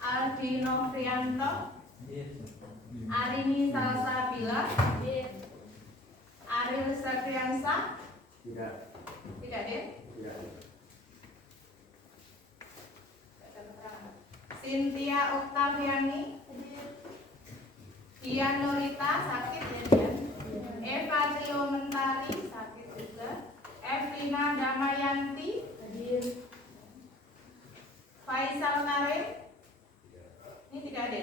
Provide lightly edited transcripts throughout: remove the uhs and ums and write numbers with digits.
Aldi Novrianto, Arini Salsabila, Ariel Sakriansa, tidak deh. Cynthia Oktaviani, Dian Norita sakit ya Dian. Eva Trio Mentari sakit juga. Evelina Damayanti, Faisal Karim, ini tidak ada.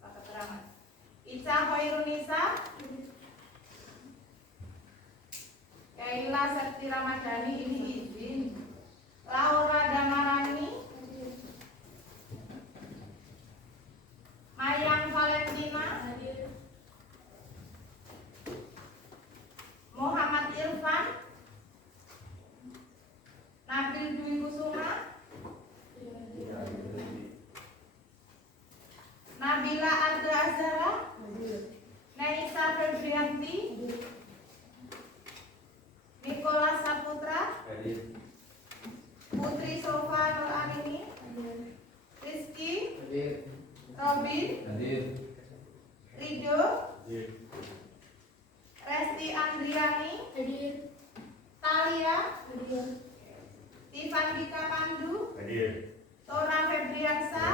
Keterangan. Ica Hoirunisa, Kaila Sekti Ramadhani, ini izin. Laura Damarani, Mayang Valentina, Muhammad Irfan, Nabil Dwi Kusuma, Nabila Adra Azhara, Naisa Febrianti, Nicholas Saputra, Putri Sofa Nur Arini, Rizky, Robin, Rido, Resti Andriani, Talia, Tiffan Dika Pandu, Tora Febriansa,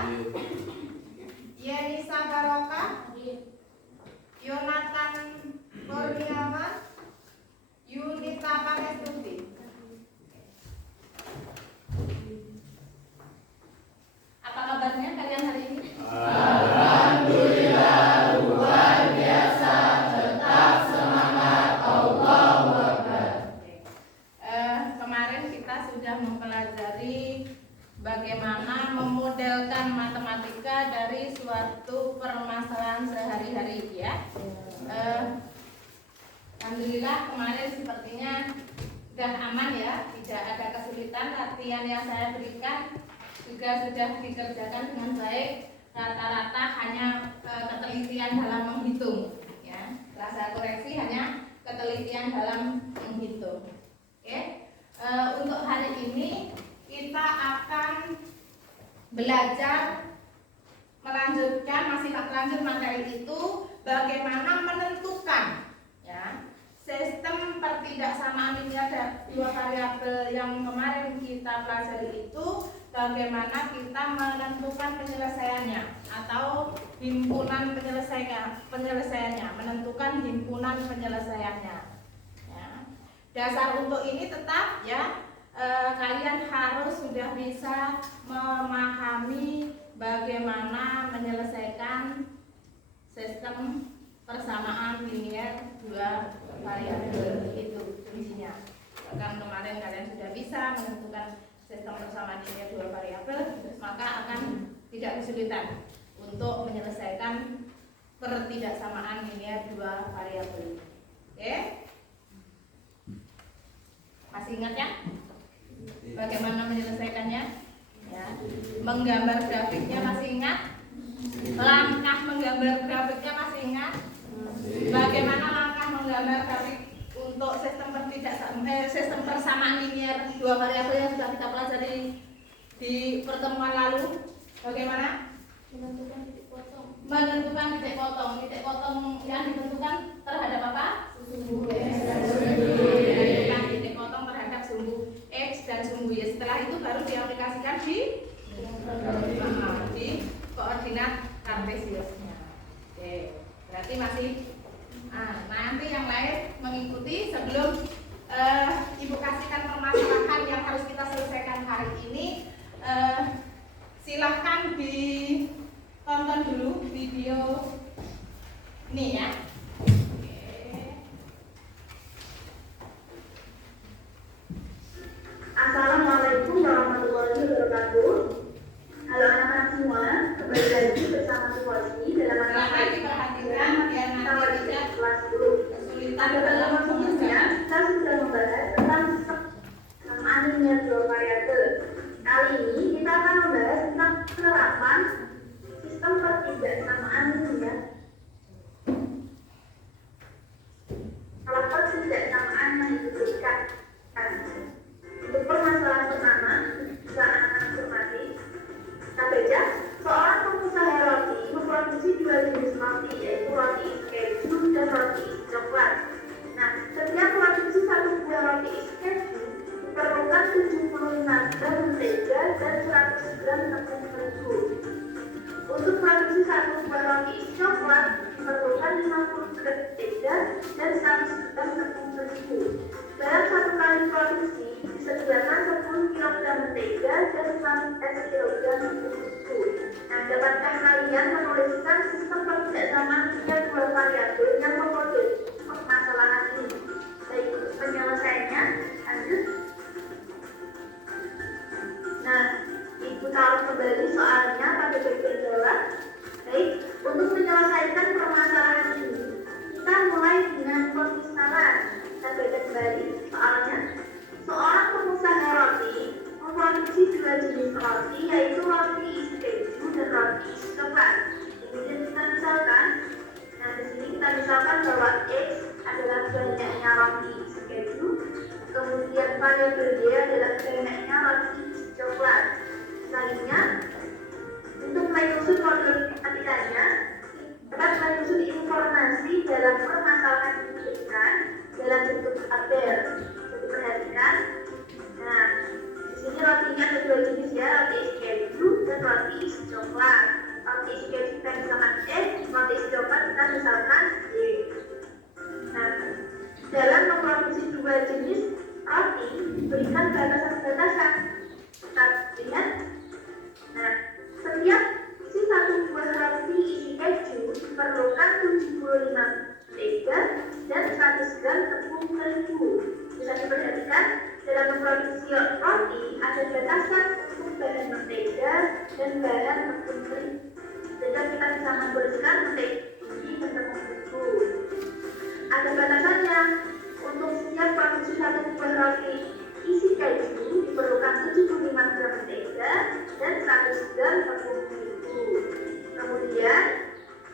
Yenisa Baroka, Yonatan Kurniawan, Yunita Panestuti. Apa kabarnya kalian hari ini? Alhamdulillah luar biasa, tetap semangat, Allahu Akbar. Kemarin kita sudah mempelajari bagaimana memodelkan matematika dari suatu permasalahan sehari-hari ya. Alhamdulillah kemarin sepertinya sudah aman ya, tidak ada kesulitan. Latihan yang saya berikan juga sudah dikerjakan dengan baik. Rata-rata hanya ketelitian dalam menghitung ya. Setelah saya koreksi hanya ketelitian dalam menghitung. Oke. Untuk hari ini kita akan belajar melanjutkan, masih lanjut materi itu, bagaimana menentukan ya sistem pertidaksamaan linear dua variabel yang kemarin kita pelajari itu, bagaimana kita menentukan penyelesaiannya atau himpunan penyelesaiannya, menentukan himpunan penyelesaiannya ya. Dasar untuk ini tetap ya, kalian harus sudah bisa memahami bagaimana menyelesaikan sistem persamaan linear dua variabel, itu kuncinya. Bahkan kemarin kalian sudah bisa menentukan sistem persamaan linear dua variabel, maka akan tidak kesulitan untuk menyelesaikan pertidaksamaan linear dua variabel. Oke? Masih ingat ya? Bagaimana menyelesaikannya? Ya. Menggambar grafiknya masih ingat? Langkah menggambar grafiknya masih ingat? Bagaimana langkah menggambar grafik untuk sistem persamaan linear dua variabel yang sudah kita pelajari di pertemuan lalu? Bagaimana? Menentukan titik potong. Titik potong yang ditentukan terhadap apa? Sumbu X dan sumbu Y. Menentukan titik potong terhadap sumbu X dan sumbu Y. Setelah itu baru diaplikasikan di koordinat kartesiusnya. Oke, berarti masih. Nanti yang lain mengikuti. Sebelum Ibu kasihkan permasalahan yang harus kita selesaikan hari ini, silahkan ditonton dulu video ini ya. Assalamualaikum warahmatullahi wabarakatuh. Halo anak-anak semua, kembali lagi bersama Suwasni dalam Silakan diperhatikan biar nanti tidak kelas 10. kesulitan Pada dalam pertemuan sebelumnya, mengerjakan. kita sudah membahas tentang persamaan linear dua variabel. Kali ini kita akan membahas tentang penerapan sistem pertidaksamaan linear roti isi coklat diperlukan 50 gram mentega dan 100 gram tepung terigu. Dalam satu kali produksi disediakan 10 kg mentega dan 15 kg tepung terigu. Nah, dapatkah kalian menuliskan sistem kebijaksanaan tiga dua variabel yang mengkode permasalahan ini? Baik, penyelesaiannya lanjut. Nah, Ibu taruh kembali soalnya pada bagian bawah. Baik, untuk menyelesaikan permasalahan ini, kita mulai dengan pemisahan. Kita baca kembali soalnya. Seorang pengusaha roti memproduksi dua jenis roti, yaitu roti isi keju dan roti isi coklat. Kemudian kita misalkan, nah di sini kita misalkan bahwa X adalah banyaknya roti isi keju, kemudian variabel Y adalah banyaknya roti isi coklat. Selanjutnya, untuk menyusun model matematikanya, dapat menyusun informasi dalam permasalahan yang diberikan dalam bentuk tabel. Jadi perhatikan. Nah, di sini rotinya ada dua jenis ya, roti isi keju dan roti isi coklat. Roti isi keju kita misalkan X, roti isi coklat kita misalkan Y. Nah, dalam memproduksi dua jenis roti diberikan batasan-batasan. Kita lihat. Nah, setiap isi satu buah roti isi keju diperlukan 75 mentega dan 100 gram tepung terigu. Bisa diperhatikan, dalam memproduksi roti ada batasan untuk bahan mentega dan bahan tepung terigu. Sehingga kita bisa menuliskan mentega dan tepung terigu. Ada batasannya. Untuk setiap produksi satu buah roti isi keju diperlukan 75 gram mentega dan 100 gram tepung terigu. Kemudian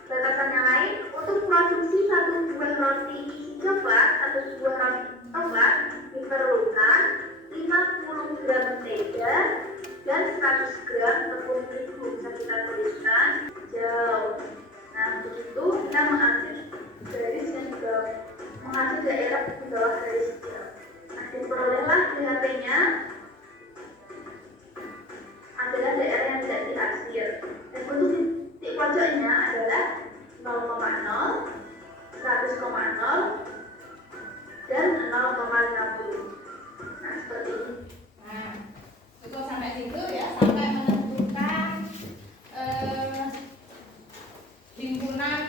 batasan yang lain, untuk produksi satu buah roti isi coklat, satu buah roti coklat diperlukan 50 gram mentega dan 100 gram tepung terigu. Bisa kita tuliskan jauh. Nah, untuk itu kita mengambil garis yang di bawah, mengambil daerah di bawah garis jauh. Nah, diperolehlah di HP-nya adalah daerah yang tidak dihasil. Dan untuk titik pojoknya adalah 0,0, 100,0 dan 0,50. Nah, seperti ini. Nah, cukup sampai situ ya, sampai menentukan himpunan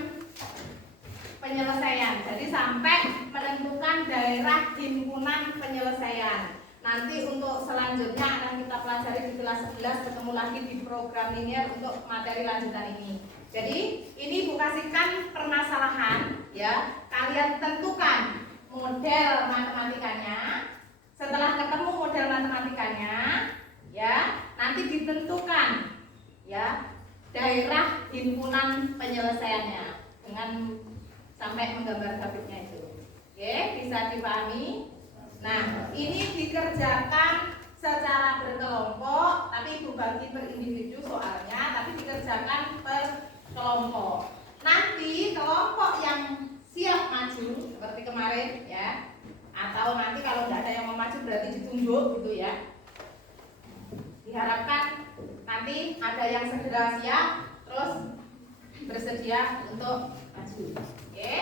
penyelesaian. Jadi sampai menentukan daerah himpunan penyelesaian. Nanti untuk selanjutnya akan kita pelajari di kelas 11, ketemu lagi di program linear untuk materi lanjutan ini. Jadi ini Bu kasihkan permasalahan ya. Kalian tentukan model matematikanya. Setelah ketemu model matematikanya ya, nanti ditentukan ya daerah himpunan penyelesaiannya dengan sampai menggambar grafiknya itu. Oke, bisa dipahami? Nah, ini dikerjakan secara berkelompok, tapi Ibu bagi per individu soalnya, tapi dikerjakan per kelompok. Nanti kelompok yang siap maju seperti kemarin ya, atau nanti kalau nggak ada yang mau maju berarti ditunjuk gitu ya. Diharapkan nanti ada yang segera siap, terus bersedia untuk maju. Oke?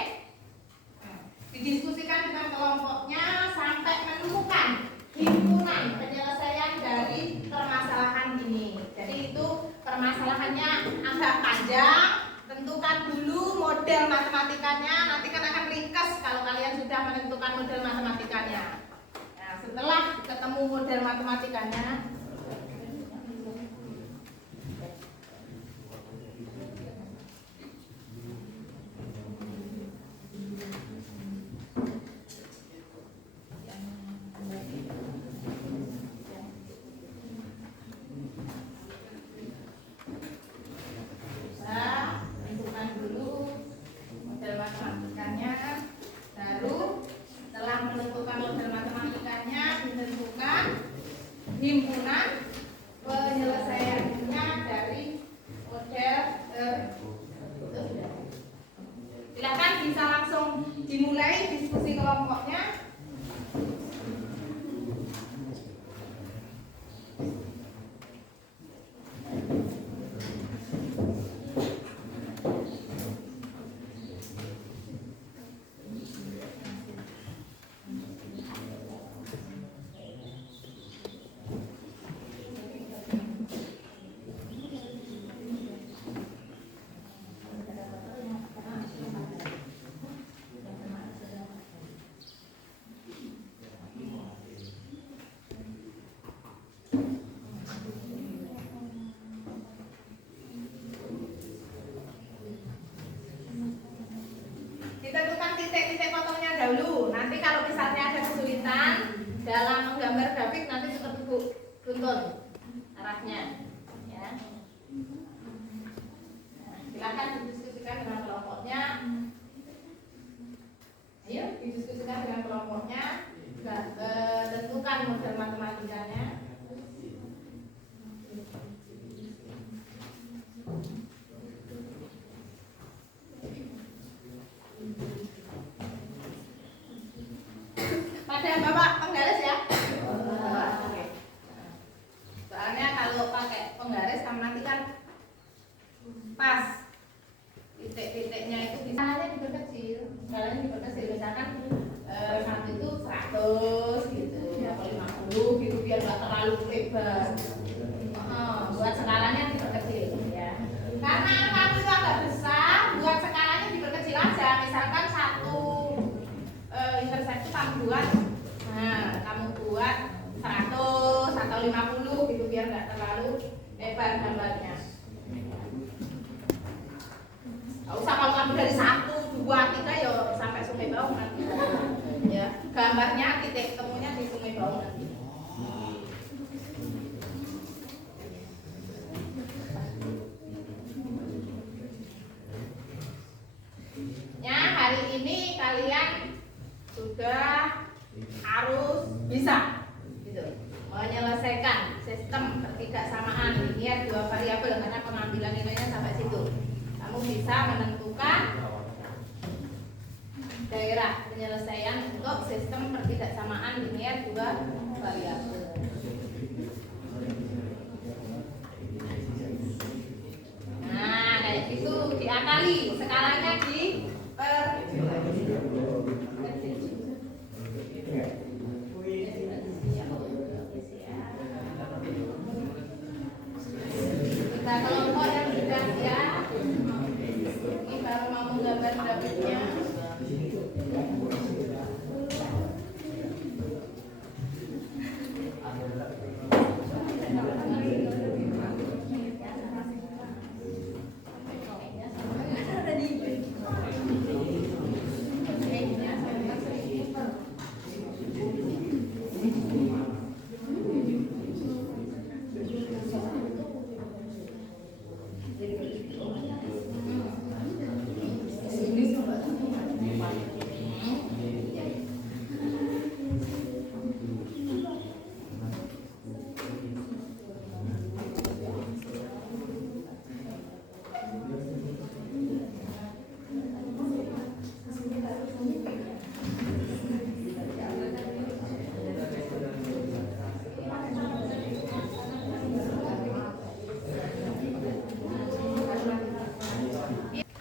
Didiskusikan dengan kelompoknya sampai menemukan himpunan penyelesaian dari permasalahan ini. Jadi itu permasalahannya agak panjang. Tentukan dulu model matematikanya. Nanti kan akan ringkas kalau kalian sudah menentukan model matematikanya. Nah, setelah ketemu model matematikanya, himpunan penyelesaiannya dari model silakan bisa langsung dimulai diskusi kelompoknya. titik-titik potongnya dahulu. Nanti kalau misalnya ada kesulitan dalam menggambar grafik nanti seperti tuntun arahnya, ya. Nah, silakan didiskusikan dengan kelompoknya. Ayo didiskusikan dengan kelompoknya. Tentukan model matematikanya. Pada Bapak penggaris ya. Oke. Soalnya kalau pakai penggaris kan nanti kan pas titik-titiknya itu skalanya diperkecil. Skalanya diperkecil, misalkan satu itu 100 gitu, atau 50 gitu biar nggak terlalu lebar. Buat skalanya diperkecil ya. Karena kamu itu agak besar, buat skalanya diperkecil aja. Misalkan satu interseksi kamu buat, kamu buat 100 atau 50 gitu biar nggak terlalu lebar gambarnya. Nggak usah kalau kamu dari 1, 2, 3 ya sampai Sungai Baung nanti. Ya, gambarnya titik temunya di Sungai Baung nanti. Ya, hari ini kalian sudah harus bisa gitu menyelesaikan sistem pertidaksamaan linier dua variabel karena pengambilan nilainya sampai situ. Kamu bisa menentukan daerah penyelesaian untuk sistem pertidaksamaan linier dua variabel. Nah, kayak gitu diakali, skalanya di kita kelompok yang sudah siap, ini baru mau menggambar grafiknya.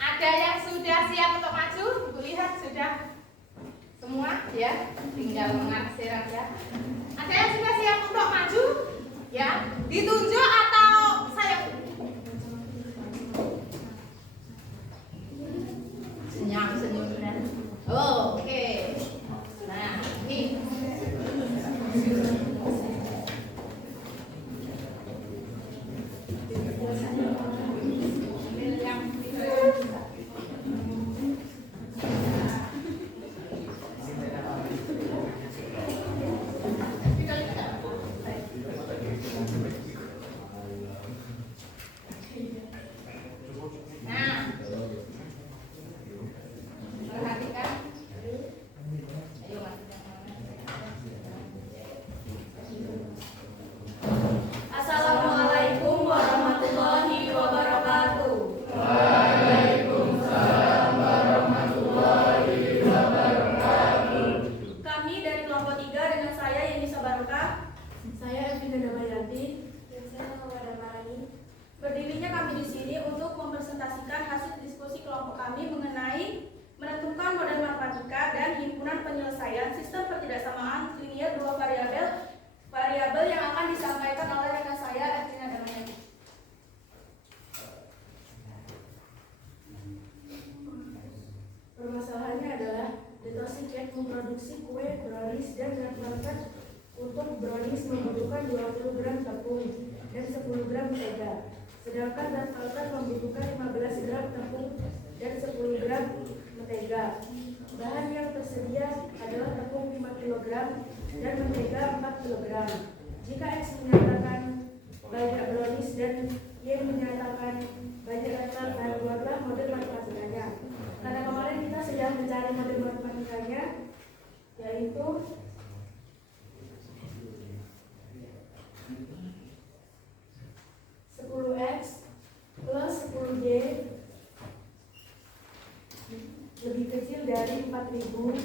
Ada yang sudah siap untuk maju? Ibu lihat sudah semua ya, tinggal mengarsir aja. Ada yang sudah siap untuk maju? Ya, ditunjuk atau saya? Senyum benar. Oh, oke. Nah, ini. Assalamualaikum warahmatullahi wabarakatuh. Waalaikumsalam warahmatullahi wabarakatuh. Kami dari kelompok 3 dengan saya Yeni Sabarokah, saya Evina Damayanti, dan saya Nawada Marani. Berdirinya kami di sini untuk mempresentasikan hasil diskusi kelompok kami mengenai menentukan model matematika dan himpunan penyelesaian sistem pertidaksamaan linier dua variabel yang akan disampaikan oleh rekan saya Evina Damayanti. Permasalahannya adalah Detosi Cake memproduksi kue, brownies, dan red velvet. Untuk brownies membutuhkan 20 gram tepung dan 10 gram mentega. Sedangkan red velvet membutuhkan 15 gram tepung dan 10 gram mentega. Bahan yang tersedia adalah tepung 5 kg dan mentega 4 kg. Jika X menyatakan banyak brownies dan Y menyatakan banyak rektor, dan buatlah model matematikanya. Karena kemarin kita sedang mencari model matematikanya, yaitu X plus 10Y lebih kecil dari 4000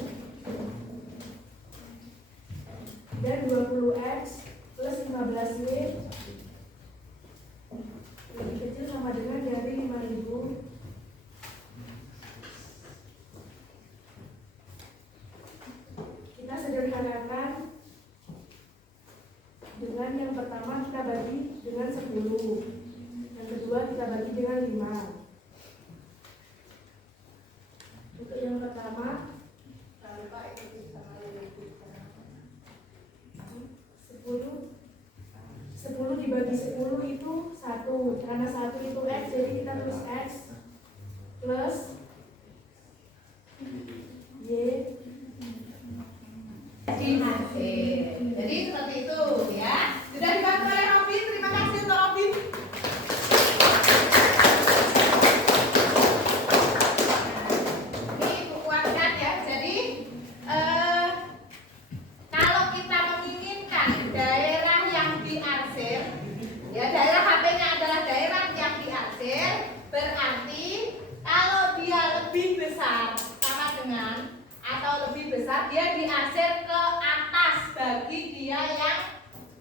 dan 20X plus 15Y lebih kecil sama dengan dari 5000. Kita sederhanakan dengan yang pertama kita bagi dengan 10, yang kedua kita bagi dengan 5. Untuk yang pertama 10 dibagi 10 itu 1. Karena 1 itu X, jadi kita tulis X plus Y. Jadi seperti itu ya. Sudah dibantu oleh Robin. Terima kasih untuk Robin. Ini kuatkan ya. Jadi kalau kita menginginkan daerah yang diarsir, ya daerah HP-nya adalah daerah yang diarsir, berarti kalau dia lebih besar sama dengan atau lebih besar, dia diarsir ke atas bagi dia yang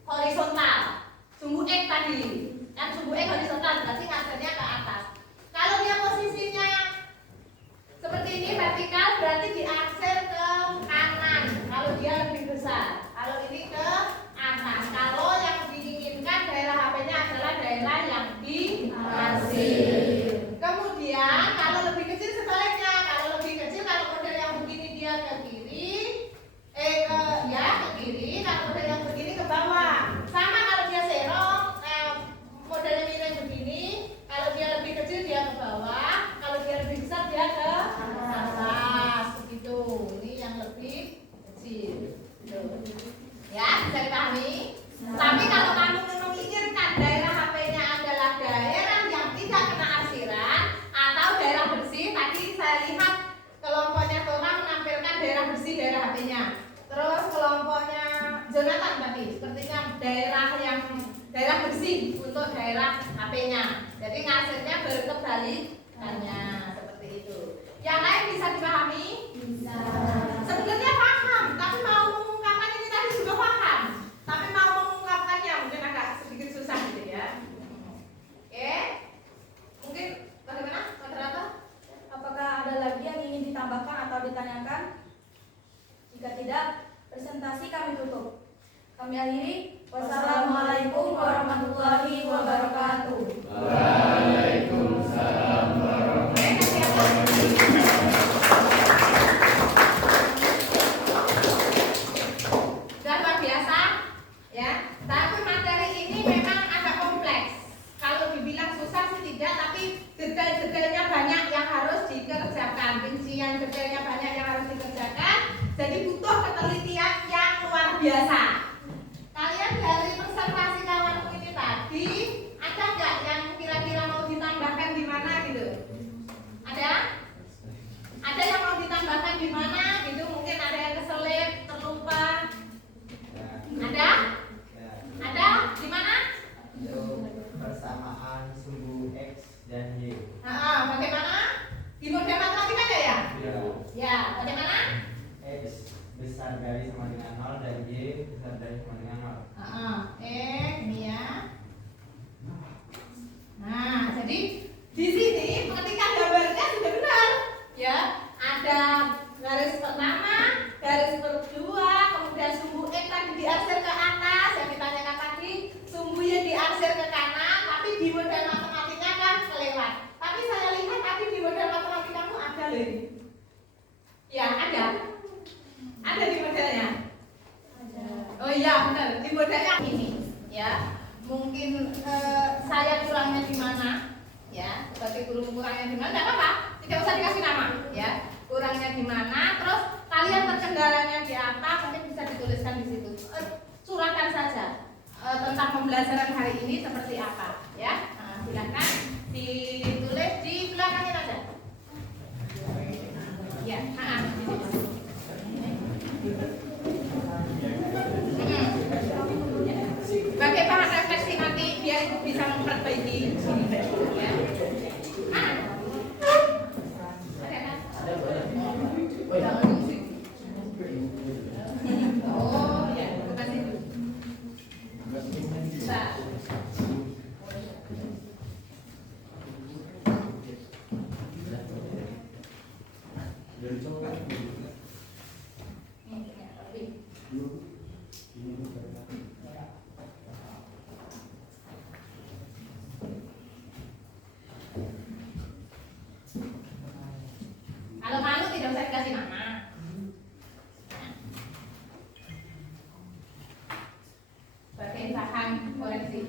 horizontal. Sumbu X tadi, kan sumbu X horizontal berarti ngarsirnya ke atas. Kalau dia posisinya seperti ini vertikal, berarti diarsir ke kanan. Kalau dia lebih besar, kalau ini ke atas. Kalau yang diinginkan daerah HP-nya adalah daerah yang diarsir. Kemudian kalau lebih kecil sebaliknya, kalau lebih kecil, kalau model yang begini dia ke kiri, ke kiri. Kalau model yang begini ke bawah. Sama kalau dia serong, modelnya miring begini. Kalau dia lebih kecil dia ke bawah, kalau dia lebih besar dia ke atas. Begitu. Ini yang lebih kecil. Ya, bisa dipahami? Tapi kalau kamu menginginkan daerah HP-nya adalah daerah yang tidak kena arsiran atau daerah bersih, tadi saya lihat kelompoknya Tora menampilkan daerah bersih daerah HP-nya. Terus kelompoknya Jonathan tadi sepertinya daerah bersih untuk daerah HP-nya. Jadi ngarsirnya berkebalikannya seperti itu. Yang lain bisa dipahami? Bisa. Sebenarnya paham, tapi mau mengungkapkan ini tadi juga paham. Tapi mau mengungkapkannya mungkin agak sedikit susah gitu ya. Oke. Mungkin bagaimana, moderator? Apakah ada lagi yang ingin ditambahkan atau ditanyakan? Jika tidak, presentasi kami tutup. Kami akhiri. Wassalamualaikum warahmatullahi wabarakatuh. Waalaikumsalam warahmatullahi Sudah luar biasa ya. Tapi materi ini memang agak kompleks. Kalau dibilang susah sih tidak, tapi detail-detailnya banyak yang harus dikerjakan. Rincian detailnya banyak yang harus dikerjakan. Jadi butuh ketelitian yang luar biasa. Kalian dari observasi kawanku ini tadi, ada nggak yang kira-kira mau ditambahkan di mana gitu? Ada? Ada yang mau ditambahkan di mana gitu? Mungkin ada yang keselip, terlupa. Ada? Ada? Di mana? Persamaan sumbu X dan Y. Bagaimana? Di model matematikanya ya? Ya. Ya, bagaimana? X besar dari sama dengan 0 dan Y besar dari sama dengan 0. Ini ya. Nah, jadi di sini pengertian gambarnya sudah benar, ya. Ada garis pertama, garis kedua, kemudian sumbu X tadi diarsir ke atas yang ditanyakan tadi, sumbu Y diarsir ke kanan, tapi di model matematikanya kan kelewat. Tapi saya lihat tadi di model matematikamu ada loh ini. Ya, ada. Ada di modelnya. Oh iya benar, di modelnya ini ya. Mungkin saya kurangnya di mana ya, sebagai guru kurangnya di mana, tidak apa-apa, tidak usah dikasih nama ya. Kurangnya di mana, pembelajaran hari ini seperti apa, ya? Nah, silakan ditulis di belakangnya aja. Ya, sebagai bahan refleksi nanti biar ibu bisa memperbaiki ya. Oh ya, terima kasih. Kalau malu tidak usah dikasih nama. Sebagai bahan koreksi.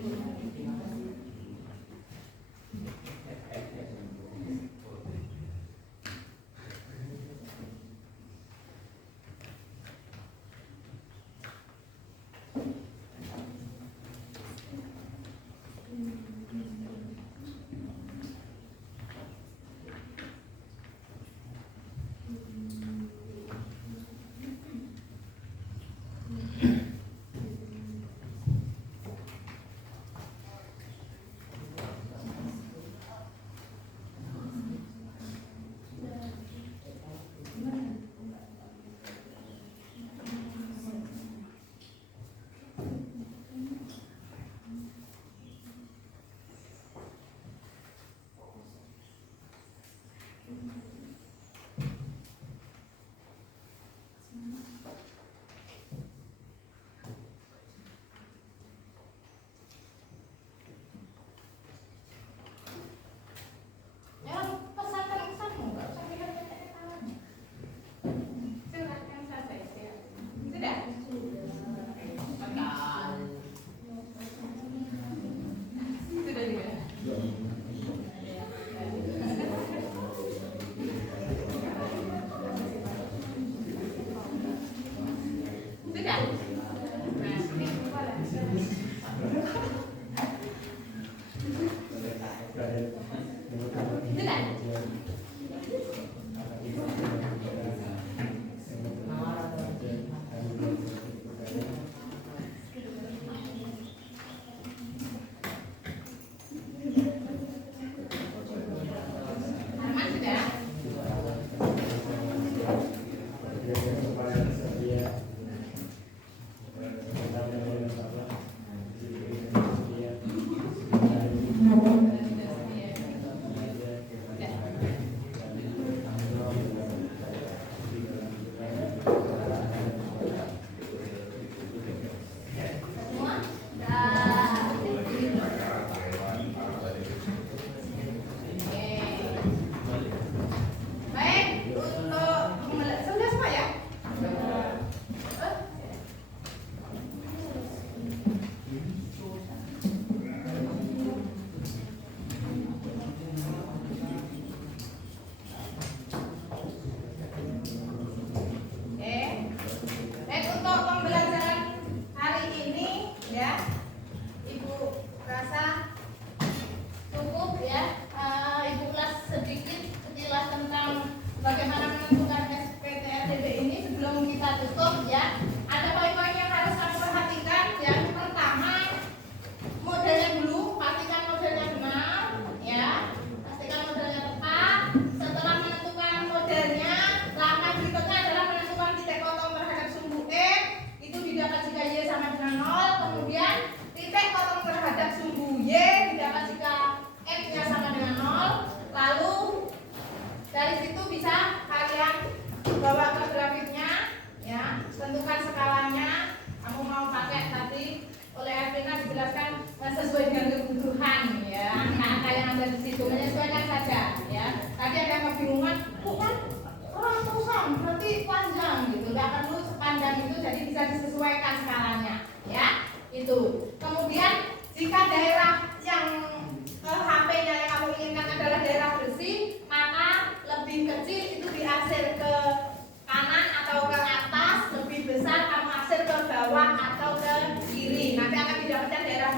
Atau ke kiri, nanti akan didapatkan daerah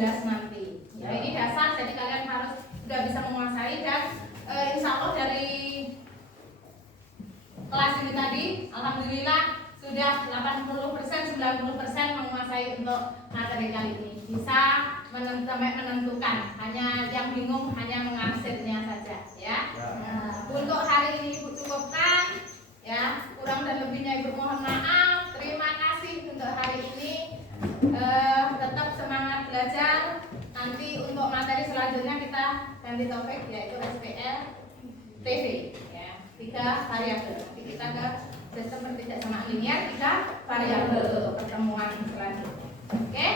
nanti. Ya, ini dasar, jadi kalian harus sudah bisa menguasai dan insya Allah dari kelas ini tadi, alhamdulillah sudah 80%, 90% menguasai untuk materi kali ini. Bisa sampai menentukan, hanya yang bingung hanya mengaksesnya saja, ya. Nah, untuk hari ini Ibu cukupkan, ya. Kurang dan lebihnya Ibu mohon maaf. Terima kasih untuk hari ini. Tetap semangat belajar. Nanti untuk materi selanjutnya kita ganti topik, yaitu SPL TV, ya. 3 variabel. Nanti kita ke sistem pertidak sama linear, 3 variabel pertemuan selanjutnya. Oke?